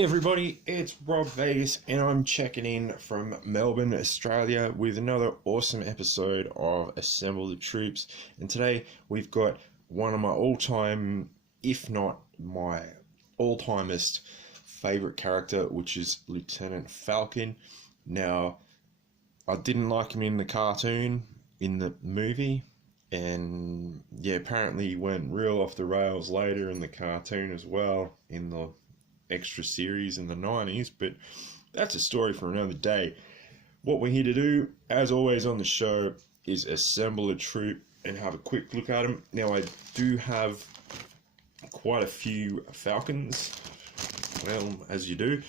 Hey everybody, it's Rob Vegas and I'm checking in from Melbourne, Australia with another awesome episode of Assemble the Troops. And today we've got one of my all-time, if not my all-timest favorite character, which is Lieutenant Falcon. Now, I didn't like him in the cartoon, in the movie, and yeah, apparently he went real off the rails later in the cartoon as well, in the extra series in the 90s, but that's a story for another day. What we're here to do, as always on the show, is assemble a troop and have a quick look at them. Now, I do have quite a few Falcons, well, as you do,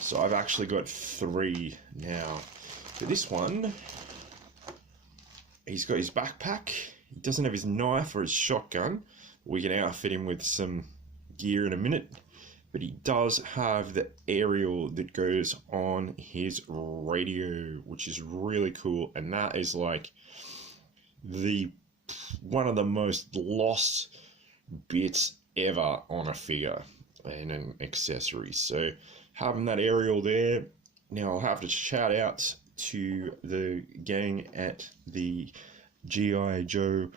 so I've actually got 3 now. But this one, he's got his backpack, he doesn't have his knife or his shotgun. We can outfit him with some gear in a minute. But he does have the aerial that goes on his radio, which is really cool. And that is like one of the most lost bits ever on a figure and an accessory. So having that aerial there, now I'll have to shout out to the gang at the GiJoe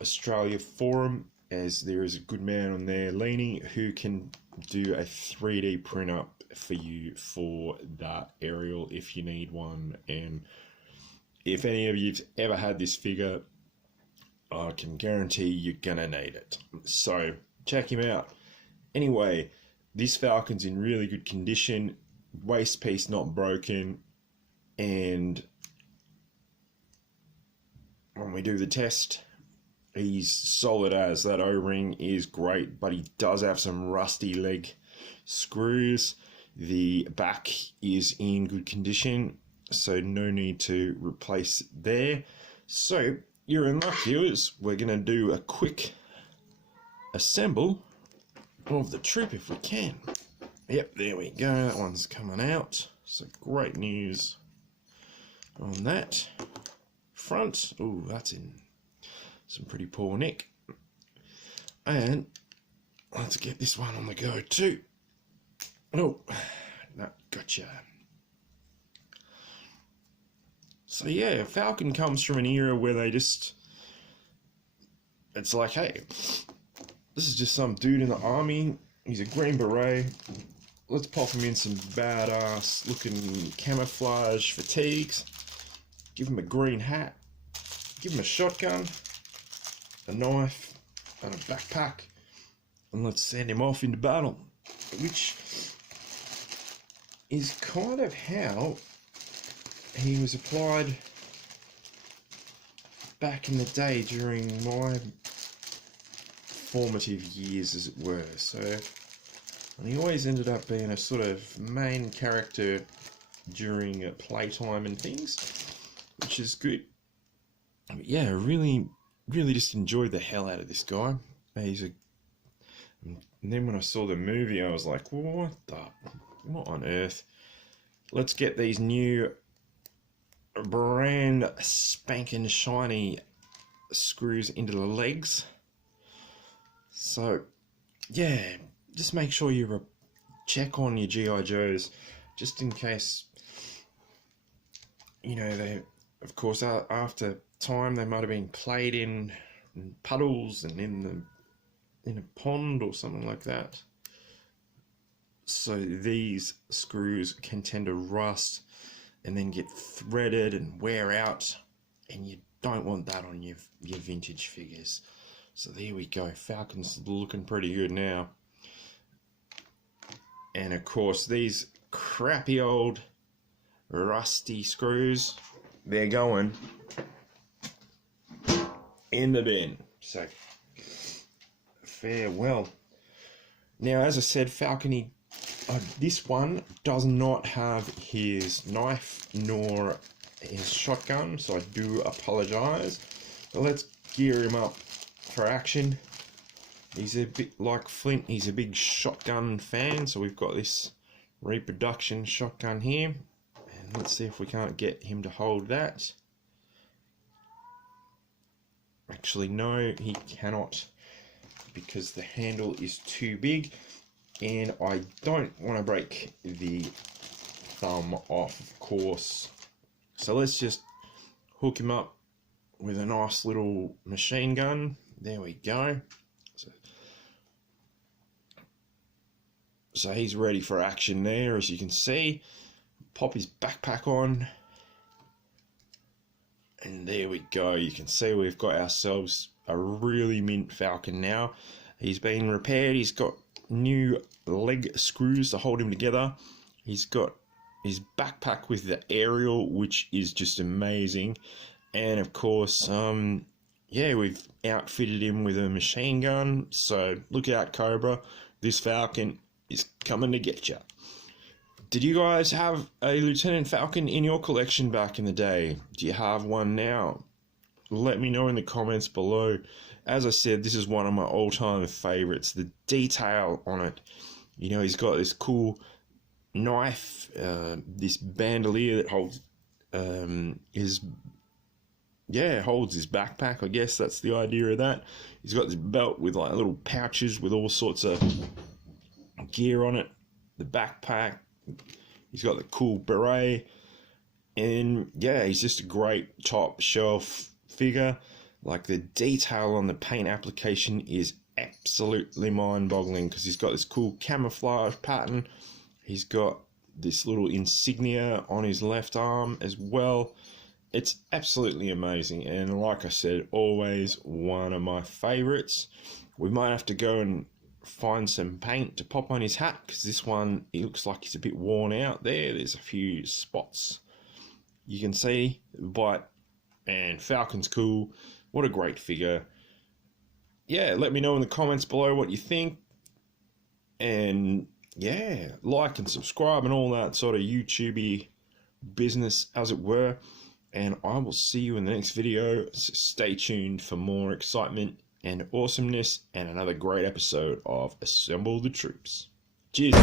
Australia forum, as there is a good man on there, Leany, who can do a 3D print up for you for that aerial if you need one. And if any of you've ever had this figure, I can guarantee you're gonna need it. So check him out. Anyway, this Falcon's in really good condition, waist piece not broken, and when we do the test, he's solid as. That O-ring is great, but he does have some rusty leg screws. The back is in good condition, so no need to replace there. So you're in luck, viewers. We're going to do a quick assemble of the troop if we can. Yep, there we go. That one's coming out. So great news on that front. Oh, that's in some pretty poor nick. And let's get this one on the go too. Oh, no, gotcha. So yeah, Falcon comes from an era where they just, it's like, hey, this is just some dude in the army, he's a Green Beret, let's pop him in some badass looking camouflage fatigues, give him a green hat, give him a shotgun, a knife, and a backpack, and let's send him off into battle, which is kind of how he was applied back in the day during my formative years, as it were. So, and he always ended up being a sort of main character during playtime and things, which is good. But yeah, really just enjoyed the hell out of this guy. And then when I saw the movie, I was like, what on earth? Let's get these new brand spanking shiny screws into the legs. So yeah, just make sure you check on your G.I. Joes, just in case, you know, they, of course, after time they might have been played in puddles and in a pond or something like that. So these screws can tend to rust and then get threaded and wear out, and you don't want that on your vintage figures. So there we go, Falcon's looking pretty good now. And of course, these crappy old rusty screws, they're going in the bin. So farewell. Now, as I said, Falcon, this one does not have his knife nor his shotgun, so I do apologize. But let's gear him up for action. He's a bit like Flint, he's a big shotgun fan, so we've got this reproduction shotgun here. And let's see if we can't get him to hold that. Actually, no, he cannot, because the handle is too big. and I don't want to break the thumb off, of course. So let's just hook him up with a nice little machine gun. There we go. So he's ready for action there, as you can see. Pop his backpack on. And there we go. You can see we've got ourselves a really mint Falcon now. He's been repaired. He's got new leg screws to hold him together. He's got his backpack with the aerial, which is just amazing. And of course, yeah, we've outfitted him with a machine gun. So look out, Cobra. This Falcon is coming to get you. Did you guys have a Lieutenant Falcon in your collection back in the day? Do you have one now? Let me know in the comments below. As I said, this is one of my all-time favorites. The detail on it. You know, he's got this cool knife, this bandolier that holds holds his backpack. I guess that's the idea of that. He's got this belt with like little pouches with all sorts of gear on it. The backpack. He's got the cool beret, and yeah, he's just a great top shelf figure. Like, the detail on the paint application is absolutely mind-boggling, because he's got this cool camouflage pattern. He's got this little insignia on his left arm as well. It's absolutely amazing, and like I said, always one of my favorites. We might have to go and find some paint to pop on his hat, because this one, he looks like he's a bit worn out there. There's a few spots you can see, but man, Falcon's cool. What a great figure. Yeah, let me know in the comments below what you think, and yeah, like and subscribe and all that sort of YouTubey business, as it were, and I will see you in the next video. So stay tuned for more excitement and awesomeness, and another great episode of Assemble the Troops. Cheers.